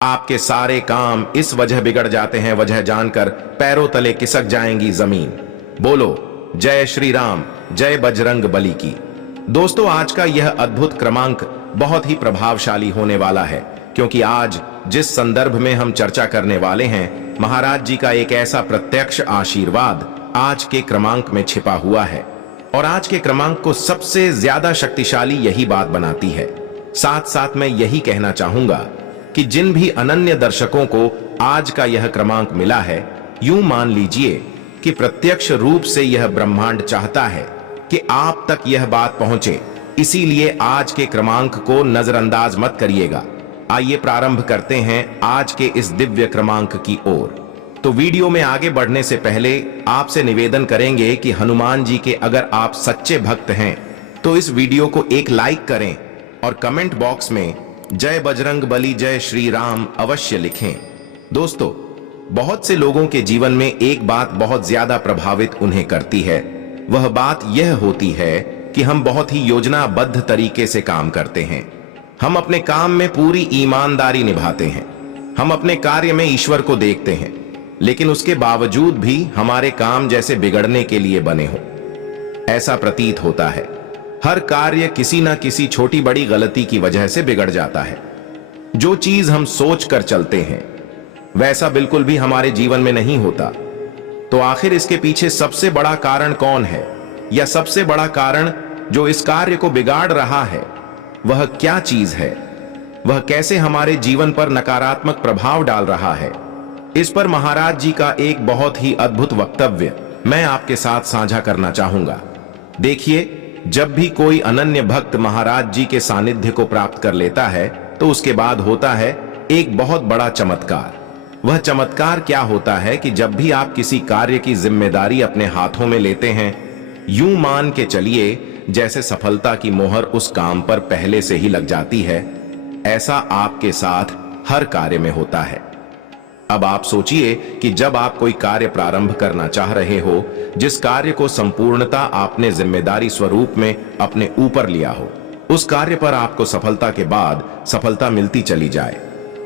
आपके सारे काम इस वजह बिगड़ जाते हैं, वजह जानकर पैरों तले खिसक जाएंगी जमीन। बोलो जय श्री राम, जय बजरंग बली की। दोस्तों, आज का यह अद्भुत क्रमांक बहुत ही प्रभावशाली होने वाला है, क्योंकि आज जिस संदर्भ में हम चर्चा करने वाले हैं, महाराज जी का एक ऐसा प्रत्यक्ष आशीर्वाद आज के क्रमांक में छिपा हुआ है। और आज के क्रमांक को सबसे ज्यादा शक्तिशाली यही बात बनाती है। साथ साथ मैं यही कहना चाहूंगा कि जिन भी अनन्य दर्शकों को आज का यह क्रमांक मिला है, यूं मान लीजिए कि प्रत्यक्ष रूप से यह ब्रह्मांड चाहता है कि आप तक यह बात पहुंचे। इसीलिए आज के क्रमांक को नजरअंदाज मत करिएगा। आइए प्रारंभ करते हैं आज के इस दिव्य क्रमांक की ओर। तो वीडियो में आगे बढ़ने से पहले आपसे निवेदन करेंगे कि हनुमान जी के अगर आप सच्चे भक्त हैं तो इस वीडियो को एक लाइक करें और कमेंट बॉक्स में जय बजरंग बली, जय श्री राम अवश्य लिखें। दोस्तों, बहुत से लोगों के जीवन में एक बात बहुत ज्यादा प्रभावित उन्हें करती है। वह बात यह होती है कि हम बहुत ही योजनाबद्ध तरीके से काम करते हैं। हम अपने काम में पूरी ईमानदारी निभाते हैं। हम अपने कार्य में ईश्वर को देखते हैं, लेकिन उसके बावजूद भी हमारे काम जैसे बिगड़ने के लिए बने हों। ऐसा प्रतीत होता है हर कार्य किसी न किसी छोटी बड़ी गलती की वजह से बिगड़ जाता है। जो चीज हम सोच कर चलते हैं वैसा बिल्कुल भी हमारे जीवन में नहीं होता। तो आखिर इसके पीछे सबसे बड़ा कारण कौन है, या सबसे बड़ा कारण जो इस कार्य को बिगाड़ रहा है वह क्या चीज है? वह कैसे हमारे जीवन पर नकारात्मक प्रभाव डाल रहा है? इस पर महाराज जी का एक बहुत ही अद्भुत वक्तव्य मैं आपके साथ साझा करना चाहूंगा। देखिए, जब भी कोई अनन्य भक्त महाराज जी के सानिध्य को प्राप्त कर लेता है तो उसके बाद होता है एक बहुत बड़ा चमत्कार। वह चमत्कार क्या होता है कि जब भी आप किसी कार्य की जिम्मेदारी अपने हाथों में लेते हैं, यूं मान के चलिए जैसे सफलता की मोहर उस काम पर पहले से ही लग जाती है। ऐसा आपके साथ हर कार्य में होता है। अब आप सोचिए कि जब आप कोई कार्य प्रारंभ करना चाह रहे हो, जिस कार्य को संपूर्णता आपने जिम्मेदारी स्वरूप में अपने ऊपर लिया हो, उस कार्य पर आपको सफलता के बाद सफलता मिलती चली जाए,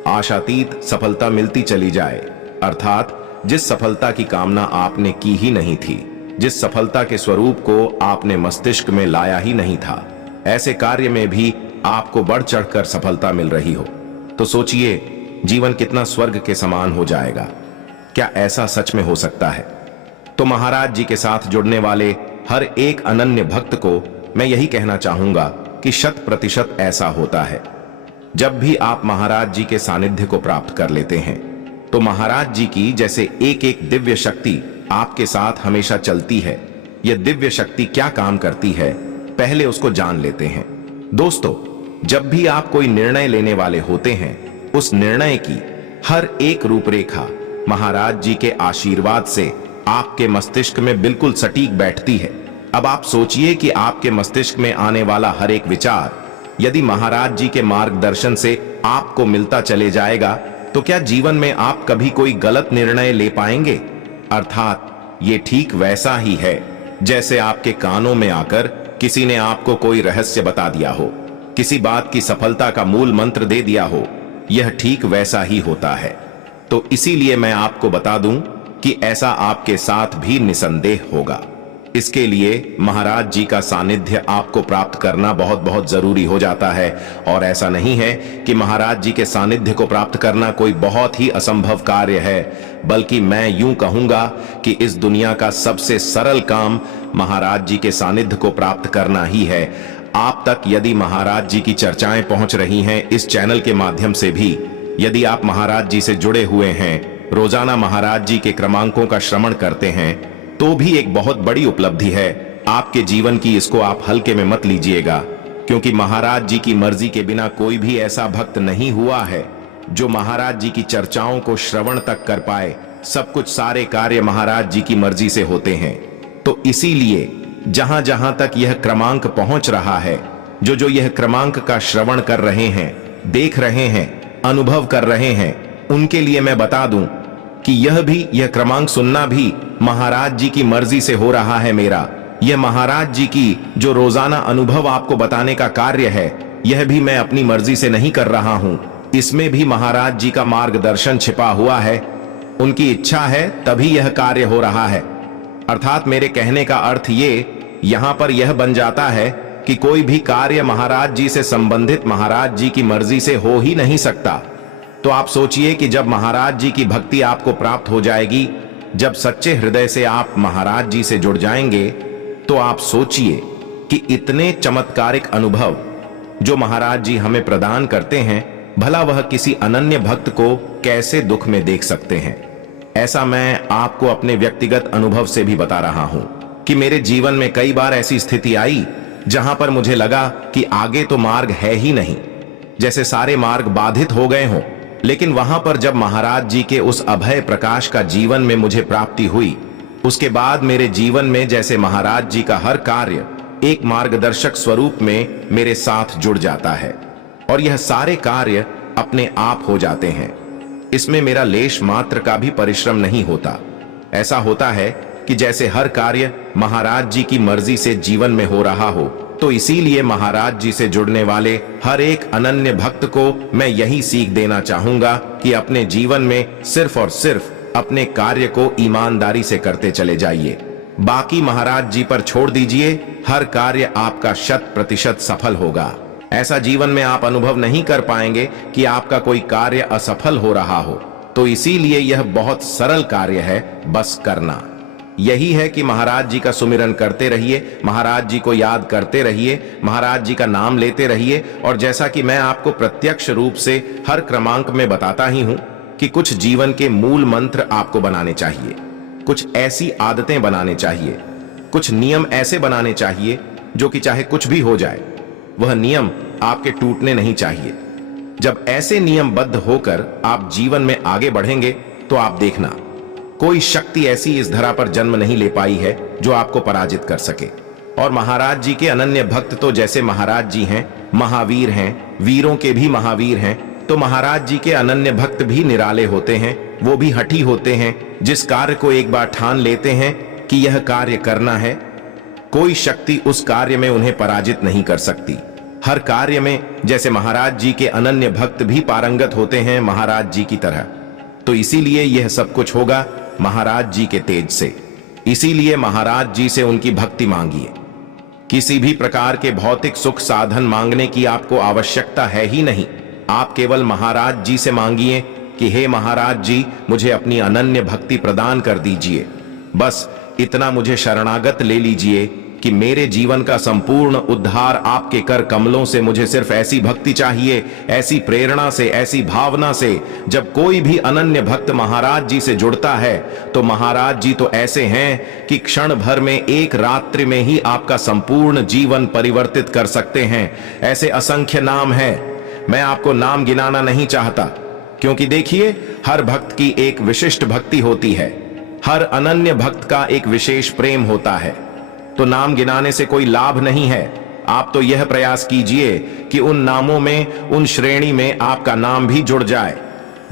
आशातीत सफलता मिलती चली जाए, अर्थात जिस सफलता की कामना आपने की ही नहीं थी, जिस सफलता के स्वरूप को आपने मस्तिष्क में लाया ही नहीं था, ऐसे कार्य में भी आपको बढ़ चढ़कर सफलता मिल रही हो, तो सोचिए जीवन कितना स्वर्ग के समान हो जाएगा। क्या ऐसा सच में हो सकता है? तो महाराज जी के साथ जुड़ने वाले हर एक अनन्य भक्त को मैं यही कहना चाहूंगा कि 100% ऐसा होता है। जब भी आप महाराज जी के सानिध्य को प्राप्त कर लेते हैं तो महाराज जी की जैसे एक एक दिव्य शक्ति आपके साथ हमेशा चलती है। यह दिव्य शक्ति क्या काम करती है, पहले उसको जान लेते हैं। दोस्तों, जब भी आप कोई निर्णय लेने वाले होते हैं, उस निर्णय की हर एक रूपरेखा महाराज जी के आशीर्वाद से आपके मस्तिष्क में बिल्कुल सटीक बैठती है। अब आप सोचिए कि आपके मस्तिष्क में आने वाला हर एक विचार यदि महाराज जी के मार्गदर्शन से आपको मिलता चले जाएगा, तो क्या जीवन में आप कभी कोई गलत निर्णय ले पाएंगे? अर्थात ये ठीक वैसा ही है जैसे आपके कानों में आकर किसी ने आपको कोई रहस्य बता दिया हो, किसी बात की सफलता का मूल मंत्र दे दिया हो। यह ठीक वैसा ही होता है। तो इसीलिए मैं आपको बता दूं कि ऐसा आपके साथ भी निसंदेह होगा। इसके लिए महाराज जी का सानिध्य आपको प्राप्त करना बहुत बहुत जरूरी हो जाता है। और ऐसा नहीं है कि महाराज जी के सानिध्य को प्राप्त करना कोई बहुत ही असंभव कार्य है, बल्कि मैं यूं कहूंगा कि इस दुनिया का सबसे सरल काम महाराज जी के सानिध्य को प्राप्त करना ही है। आप तक यदि महाराज जी की चर्चाएं पहुंच रही हैं इस चैनल के माध्यम से भी, यदि आप महाराज जी से जुड़े हुए हैं, रोजाना महाराज जी के क्रमांकों का श्रवण करते हैं, तो भी एक बहुत बड़ी उपलब्धि है आपके जीवन की। इसको आप हल्के में मत लीजिएगा, क्योंकि महाराज जी की मर्जी के बिना कोई भी ऐसा भक्त नहीं हुआ है जो महाराज जी की चर्चाओं को श्रवण तक कर पाए। सब कुछ, सारे कार्य महाराज जी की मर्जी से होते हैं। तो इसीलिए जहां जहां तक यह क्रमांक पहुंच रहा है, जो यह क्रमांक का श्रवण कर रहे हैं, देख रहे हैं, अनुभव कर रहे हैं, उनके लिए मैं बता दूं कि यह क्रमांक सुनना भी महाराज जी की मर्जी से हो रहा है। मेरा यह महाराज जी की जो रोजाना अनुभव आपको बताने का कार्य है, यह भी मैं अपनी मर्जी से नहीं कर रहा हूं। इसमें भी महाराज जी का मार्गदर्शन छिपा हुआ है। उनकी इच्छा है तभी यह कार्य हो रहा है। अर्थात मेरे कहने का अर्थ यहां पर यह बन जाता है कि कोई भी कार्य महाराज जी से संबंधित महाराज जी की मर्जी से हो ही नहीं सकता। तो आप सोचिए कि जब महाराज जी की भक्ति आपको प्राप्त हो जाएगी, जब सच्चे हृदय से आप महाराज जी से जुड़ जाएंगे, तो आप सोचिए कि इतने चमत्कारिक अनुभव जो महाराज जी हमें प्रदान करते हैं, भला वह किसी अनन्य भक्त को कैसे दुख में देख सकते हैं। ऐसा मैं आपको अपने व्यक्तिगत अनुभव से भी बता रहा हूं कि मेरे जीवन में कई बार ऐसी स्थिति आई जहां पर मुझे लगा कि आगे तो मार्ग है ही नहीं, जैसे सारे मार्ग बाधित हो गए हों। लेकिन वहां पर जब महाराज जी के उस अभय प्रकाश का जीवन में मुझे प्राप्ति हुई, उसके बाद मेरे जीवन में जैसे महाराज जी का हर कार्य एक मार्गदर्शक स्वरूप में मेरे साथ जुड़ जाता है और यह सारे कार्य अपने आप हो जाते हैं। इसमें मेरा लेश मात्र का भी परिश्रम नहीं होता। ऐसा होता है कि जैसे हर कार्य महाराज जी की मर्जी से जीवन में हो रहा हो। तो इसीलिए महाराज जी से जुड़ने वाले हर एक अनन्य भक्त को मैं यही सीख देना चाहूंगा कि अपने जीवन में सिर्फ और सिर्फ अपने कार्य को ईमानदारी से करते चले जाइए। बाकी महाराज जी पर छोड़ दीजिए, हर कार्य आपका 100% सफल होगा। ऐसा जीवन में आप अनुभव नहीं कर पाएंगे कि आपका कोई कार्य असफल हो रहा हो। तो इसीलिए यह बहुत सरल कार्य है, बस करना। यही है कि महाराज जी का सुमिरन करते रहिए, महाराज जी को याद करते रहिए, महाराज जी का नाम लेते रहिए। और जैसा कि मैं आपको प्रत्यक्ष रूप से हर क्रमांक में बताता ही हूं कि कुछ जीवन के मूल मंत्र आपको बनाने चाहिए, कुछ ऐसी आदतें बनाने चाहिए, कुछ नियम ऐसे बनाने चाहिए जो कि चाहे कुछ भी हो जाए, वह नियम आपके टूटने नहीं चाहिए। जब ऐसे नियमबद्ध होकर आप जीवन में आगे बढ़ेंगे तो आप देखना, कोई शक्ति ऐसी इस धरा पर जन्म नहीं ले पाई है जो आपको पराजित कर सके। और महाराज जी के अनन्य भक्त तो जैसे महाराज जी हैं, महावीर हैं, वीरों के भी महावीर हैं, तो महाराज जी के अनन्य भक्त भी निराले होते हैं, वो भी हठी होते हैं। जिस कार्य को एक बार ठान लेते हैं कि यह कार्य करना है, कोई शक्ति उस कार्य में उन्हें पराजित नहीं कर सकती। हर कार्य में जैसे महाराज जी के अनन्य भक्त भी पारंगत होते हैं महाराज जी की तरह। तो इसीलिए यह सब कुछ होगा महाराज जी के तेज से। इसीलिए महाराज जी से उनकी भक्ति मांगिए। किसी भी प्रकार के भौतिक सुख साधन मांगने की आपको आवश्यकता है ही नहीं। आप केवल महाराज जी से मांगिए कि हे महाराज जी, मुझे अपनी अनन्य भक्ति प्रदान कर दीजिए। बस इतना मुझे शरणागत ले लीजिए कि मेरे जीवन का संपूर्ण उद्धार आपके कर कमलों से। मुझे सिर्फ ऐसी भक्ति चाहिए, ऐसी प्रेरणा से, ऐसी भावना से। जब कोई भी अनन्य भक्त महाराज जी से जुड़ता है तो महाराज जी तो ऐसे हैं कि क्षण भर में, एक रात्रि में ही आपका संपूर्ण जीवन परिवर्तित कर सकते हैं। ऐसे असंख्य नाम हैं, मैं आपको नाम गिनाना नहीं चाहता, क्योंकि देखिए, हर भक्त की एक विशिष्ट भक्ति होती है, हर अनन्य भक्त का एक विशेष प्रेम होता है। तो नाम गिनाने से कोई लाभ नहीं है। आप तो यह प्रयास कीजिए कि उन नामों में, उन श्रेणी में आपका नाम भी जुड़ जाए।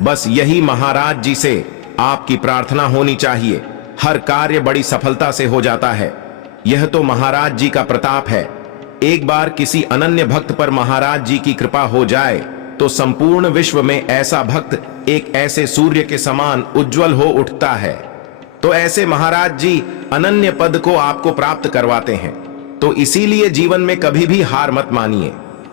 बस यही महाराज जी से आपकी प्रार्थना होनी चाहिए। हर कार्य बड़ी सफलता से हो जाता है। यह तो महाराज जी का प्रताप है। एक बार किसी अनन्य भक्त पर महाराज जी की कृपा हो जाए तो संपूर्ण विश्व में ऐसा भक्त एक ऐसे सूर्य के समान उज्जवल हो उठता है। तो ऐसे महाराज जी अनन्य पद को आपको प्राप्त करवाते हैं। तो इसीलिए जीवन में कभी भी हार मत मानिए।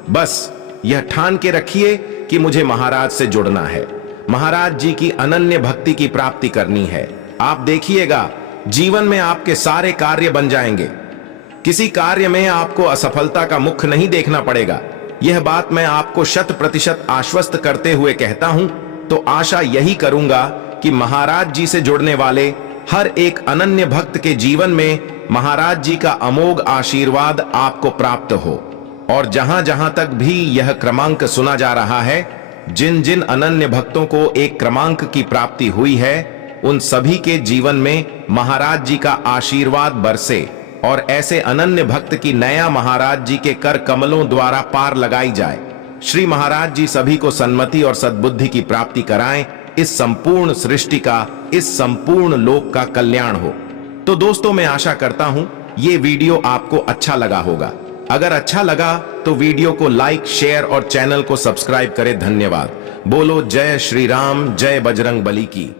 बस यह ठान के रखिए कि मुझे महाराज से जुड़ना है, महाराज जी की अनन्य भक्ति की प्राप्ति करनी है। आप देखिएगा, जीवन में आपके सारे कार्य बन जाएंगे। किसी कार्य में आपको असफलता का मुख नहीं देखना पड़ेगा। यह बात मैं आपको 100% आश्वस्त करते हुए कहता हूं। तो आशा यही करूंगा कि महाराज जी से जुड़ने वाले हर एक अनन्य भक्त के जीवन में महाराज जी का अमोघ आशीर्वाद आपको प्राप्त हो। और जहां जहां तक भी यह क्रमांक सुना जा रहा है, जिन जिन अनन्य भक्तों को एक क्रमांक की प्राप्ति हुई है, उन सभी के जीवन में महाराज जी का आशीर्वाद बरसे और ऐसे अनन्य भक्त की नया महाराज जी के कर कमलों द्वारा पार लगाई जाए। श्री महाराज जी सभी को सन्मति और सद्बुद्धि की प्राप्ति कराएं। इस संपूर्ण सृष्टि का, इस संपूर्ण लोक का कल्याण हो। तो दोस्तों, मैं आशा करता हूं ये वीडियो आपको अच्छा लगा होगा। अगर अच्छा लगा तो वीडियो को लाइक, शेयर और चैनल को सब्सक्राइब करें। धन्यवाद। बोलो जय श्री राम जय बजरंग बली की।